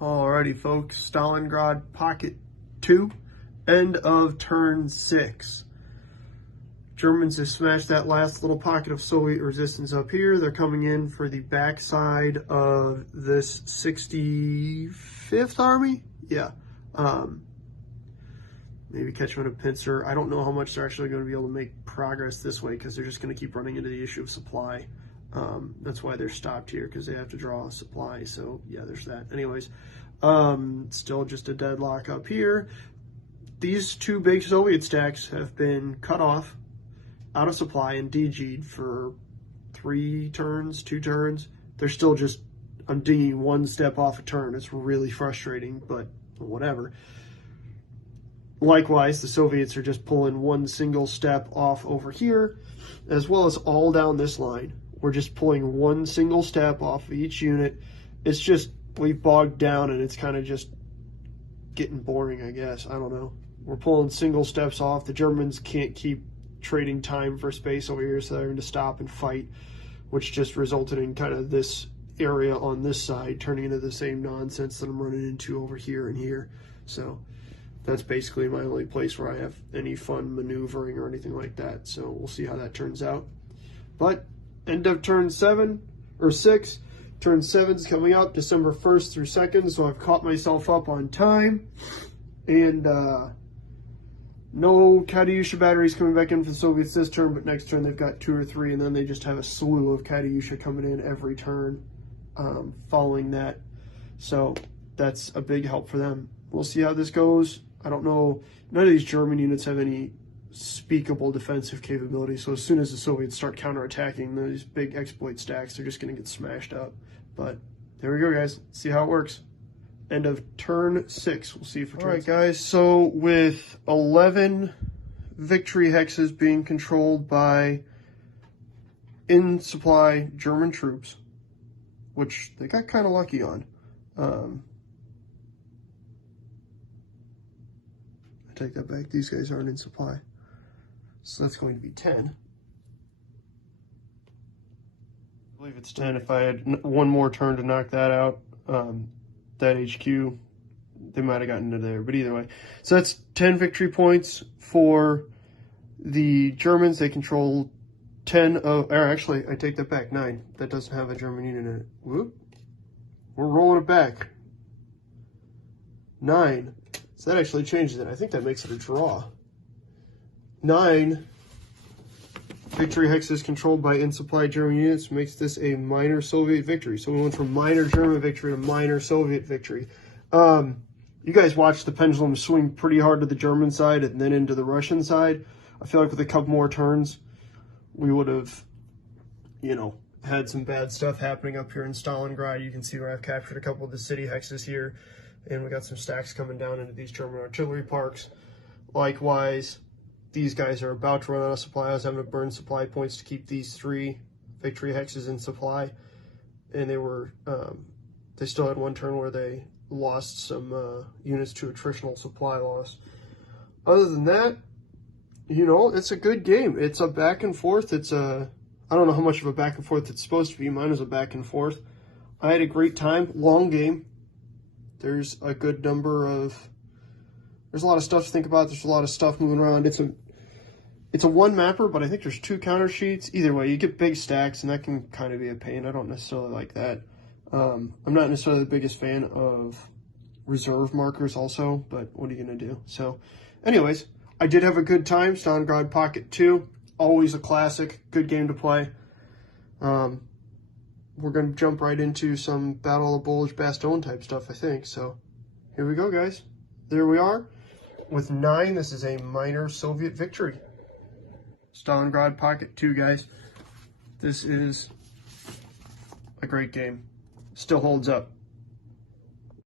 Alrighty, folks, Stalingrad Pocket 2, end of turn 6. Germans have smashed that last little pocket of Soviet resistance up here. They're coming in for the backside of this 65th Army? Yeah. Maybe catch them in a pincer. I don't know how much they're actually going to be able to make progress this way because they're just going to keep running into the issue of supply. That's why they're stopped here, because they have to draw supply. So yeah, there's that. Anyways, still just a deadlock up here. These two big Soviet stacks have been cut off, out of supply, and DG'd for 2 turns. They're still just, I'm dinging one step off a turn. It's really frustrating, but whatever. Likewise, the Soviets are just pulling one single step off over here, as well as all down this line. We're just pulling one single step off of each unit. It's just, we've bogged down and it's kind of just getting boring, I guess. I don't know. We're pulling single steps off. The Germans can't keep trading time for space over here, so they're having to stop and fight, which just resulted in kind of this area on this side turning into the same nonsense that I'm running into over here and here. So that's basically my only place where I have any fun maneuvering or anything like that. So we'll see how that turns out. But end of turn 7 or 6. Turn 7's coming up December 1st through 2nd, so I've caught myself up on time. And no Katyusha batteries coming back in for the Soviets this turn, but next turn they've got 2 or 3, and then they just have a slew of Katyusha coming in every turn following that. So that's a big help for them. We'll see how this goes. I don't know. None of these German units have any speakable defensive capability, so as soon as the Soviets start counterattacking these big exploit stacks, they're just going to get smashed up. But there we go, guys. Let's see how it works. End of turn 6. We'll see for turn. All right, guys. So with 11 victory hexes being controlled by in supply German troops, which they got kind of lucky on. I take that back. These guys aren't in supply. So that's going to be 10. I believe it's 10. If I had one more turn to knock that out, that HQ, they might have gotten into there. But either way. So that's 10 victory points for the Germans. They control 10 of, or actually, I take that back, 9. That doesn't have a German unit in it. Whoop. We're rolling it back. 9. So that actually changes it. I think that makes it a draw. 9 victory hexes controlled by in-supply German units makes this a minor Soviet victory. So we went from minor German victory to minor Soviet victory. You guys watched the pendulum swing pretty hard to the German side and then into the Russian side. I feel like with a couple more turns, we would have, had some bad stuff happening up here in Stalingrad. You can see where I've captured a couple of the city hexes here, and we got some stacks coming down into these German artillery parks. Likewise, these guys are about to run out of supply. I was having to burn supply points to keep these 3 victory hexes in supply, and they were they still had one turn where they lost some units to attritional supply loss. Other than that, it's a good game. It's a back and forth. I don't know how much of a back and forth it's supposed to be. Mine was a back and forth. I had a great time. Long game. There's a good number of, there's a lot of stuff to think about. There's a lot of stuff moving around. It's a one mapper, but I think there's 2 counter sheets. Either way, you get big stacks, and that can kind of be a pain. I don't necessarily like that. I'm not necessarily the biggest fan of reserve markers also, but what are you going to do? So anyways, I did have a good time. Stalingrad Pocket 2, always a classic. Good game to play. We're going to jump right into some Battle of the Bulge Bastogne type stuff, I think. So here we go, guys. There we are. With 9, this is a minor Soviet victory. Stalingrad Pocket 2, guys. This is a great game. Still holds up.